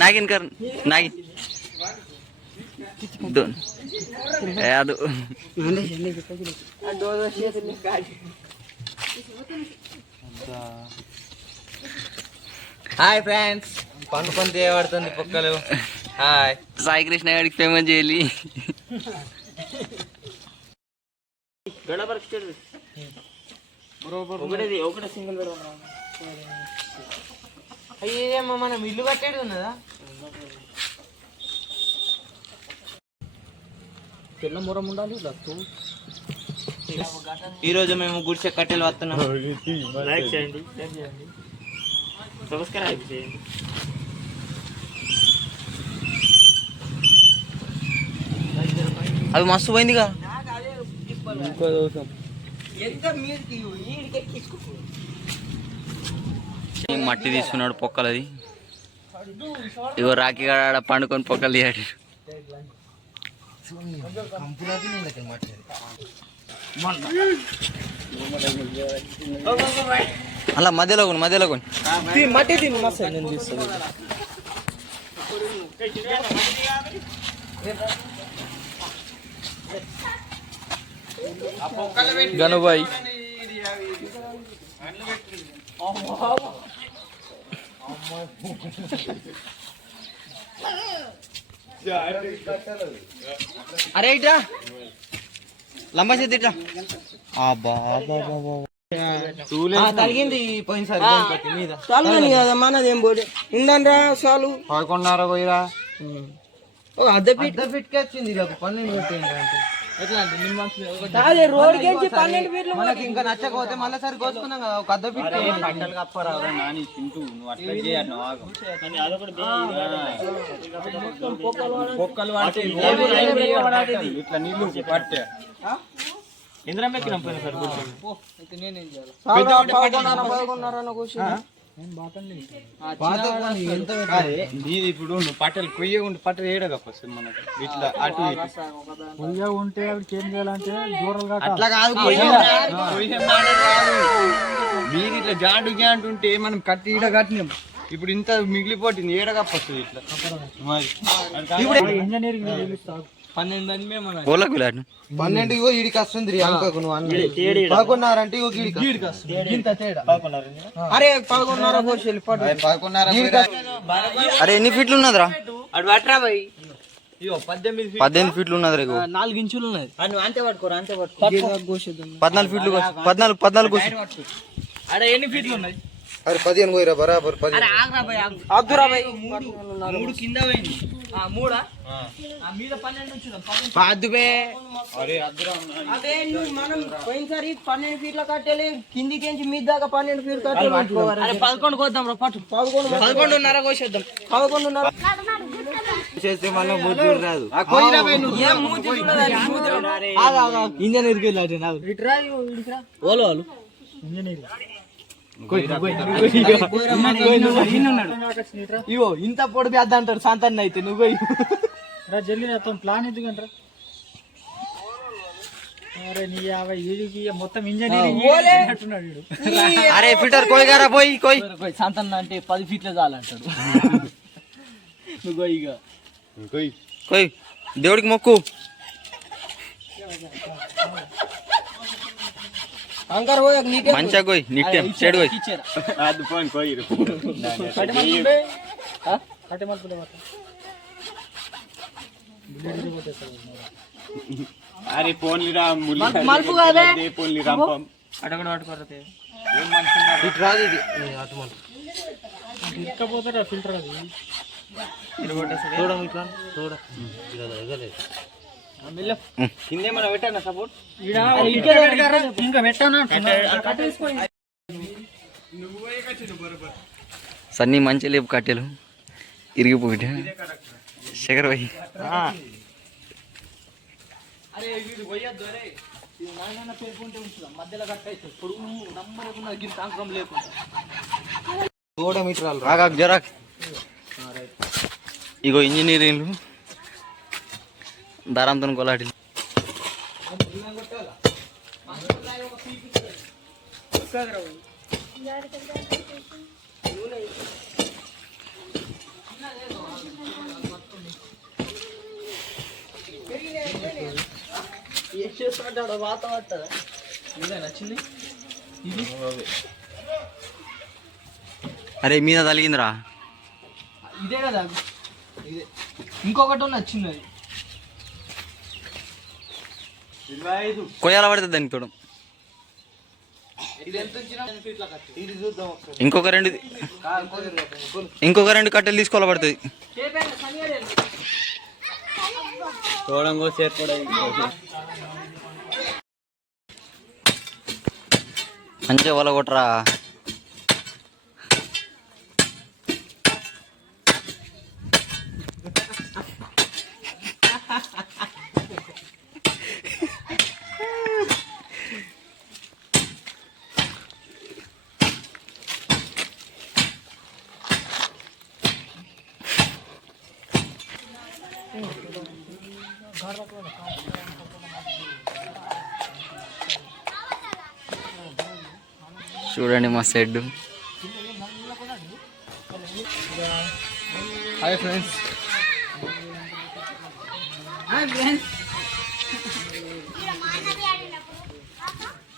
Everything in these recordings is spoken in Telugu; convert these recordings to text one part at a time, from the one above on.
नागिन कर नागिन दोन ಅದು హాయ్ ఫ్రెండ్స్ పండుకొని తేవడుతుంది పొక్కలు హాయ్ సాయి కృష్ణ గారికి పేమెంట్ చేయాలి ఒకటే సింగిల్ అయ్యేమో మనం ఇల్లు కట్టేది ఉన్నదా తెల్లమూరం ఉండాలి ఈరోజు మేము గుడిసె కట్టెలు వస్తున్నాం లైక్ చేయండి షేర్ చేయండి సబ్స్క్రైబ్ చేయండి అది మస్తు పోయిందిగా మట్టి తీసుకున్నాడు పొక్కలది ఇగో రాఖీ గాడ పండుకొని పొక్కలు తీయాడు అలా మధ్యలో కొన్ని మట్టి నేను తీస్తాను గనుబాయ్ అరే ఇట్రా లంబా చేతి ఇట్రా తగిలింది పోయినసారి మీద తలగని కదా మనదేం పోటీ ఉందనరా చాలు 11:30 పోయిరా అద్దె ఫిట్కి వచ్చింది 12 పెట్టిండ్రు అంటే ఎట్లా అంటే మీ అదే రోడ్ కెంచి 12 ఫీట్లు మనకి ఇంకా నచ్చకపోతే మళ్ళీ సరి కోసుకున్నాం కదా ఒక అద్దె ఫిట్ పంటలు కప్పరా నాని తింటూ నువ్వు అట్లా చేయను పొక్కలు వాటి ఇట్లా నీళ్ళు పట్టే ఇంద్రం ఎక్కినాం పోయిన సార్ ఇప్పుడు నువ్వు పట్టలు కొయ్య ఉంటే పట్టలు ఏడగప్ప మనకు ఇట్లా అటు కొయ్య ఉంటే అవి ఏం చేయాలంటే దూరాలు అట్లా కాదు మీరు ఇట్లా జాండు గ్యాంటు ఉంటే మనం కట్టి ఈడ కట్టినాం ఇప్పుడు ఇంత మిగిలిపోతుంది ఏడగప్పొస్తుంది ఇట్లా ఇప్పుడు ఇంజనీరింగ్ 12 అని మేము 12 ఇగో ఈడికి వస్తుంది అంకకు నువ్వు అన్న 11:30 అంటే ఇగో ఈడికి వస్తుంది ఇంత తేడా 11:30 అరే 11:30 పోసి వెళ్ళిపోడు 11:30 అరే ఎన్ని ఫీట్లు ఉన్నదిరా అటు పట్టరా భయ్ ఇగో 18 ఫీట్లు ఉన్నది 4 ఇంచులు ఉన్నది నువ్వు అంతే పట్టుకోరా 14 ఫీట్లు 14 కోసి అరే ఎన్ని ఫీట్లు ఉన్నాయి అరే 15 పోయిరా బరాబర్ 10 అరే ఆగ్రా భయ్ అబ్దురా భయ్ 3 కింద పోయింది 3 మీద 12 ఉంచుదాం పాదుబే అరే అద్దురా అదే మనం పోయినసారి 12 ఫీట్ల కట్టేలే కిందికించి మీద దాకా 12 ఫీట్లు కట్టేలే అరే 11 కోద్దాం రా పట్టు 11:30 కోసేద్దాం 11:30 చేస్తే మళ్ళీ మూతి రాదు ఆ కోయిరా భయ్ నువ్వు ఏం మూతి చూడరా ఆగా ఇంజనీర్కి వెళ్ళాడు నాకు ఇట్రా ఇట్రా ఓలో ఇంజనీరింగ్ ఇవో ఇంత పొడి పెద్ద అంటాడు సంతాన్ని అయితే నువ్వు జల్లి ప్లాన్ ఎందుకంటారా అరే నీ 50 మొత్తం ఇంజనీరింగ్ అరే ఫిల్టర్ కోయగారా పోయి సంతాన్ అంటే 10 ఫీట్ల చాలంటాడు నువ్వు ఇక కోయ్ దేవుడికి మొక్కు అంకర్ పోయ్ నీకే మంచిగా కోయ్ నిత్యం చెడు కోయ్ అది ఫోన్ కోయిరు కట్టే మల్పులే అరే ఫోన్ లిరా మల్పు కాదే ఫోన్ లిరా పంపం అడగడ పట్టుకోరతే ఏం మనుషున్నా ఇటు రాదు ఇది అటు మన ఇక్కపోతారా ఫిల్టర్ అది చూడం ఇట్లా చూడ కిందేమన్నా పెట్టానా సపోర్ట్ ఇంకా పెట్టానా సన్నీ మంచి లేపు కట్టెలు ఇరిగిపోయిట శేఖర్ భాయ్ జరాక్ ఇగో ఇంజనీరింగ్ దారంతో కొలాటి అరే మీద తలిగిందిరా. ఇదే కదా ఇదే. ఇంకొకటి నచ్చింది కొయ్యాల పడుతుంది దానికి తోడు. ఇంకొక రెండు కట్టెలు తీసుకోవాలి పడుతుంది. మంచిగా వల కొట్టరా. చూడండి మా షెడ్. Hi friends.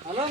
హలో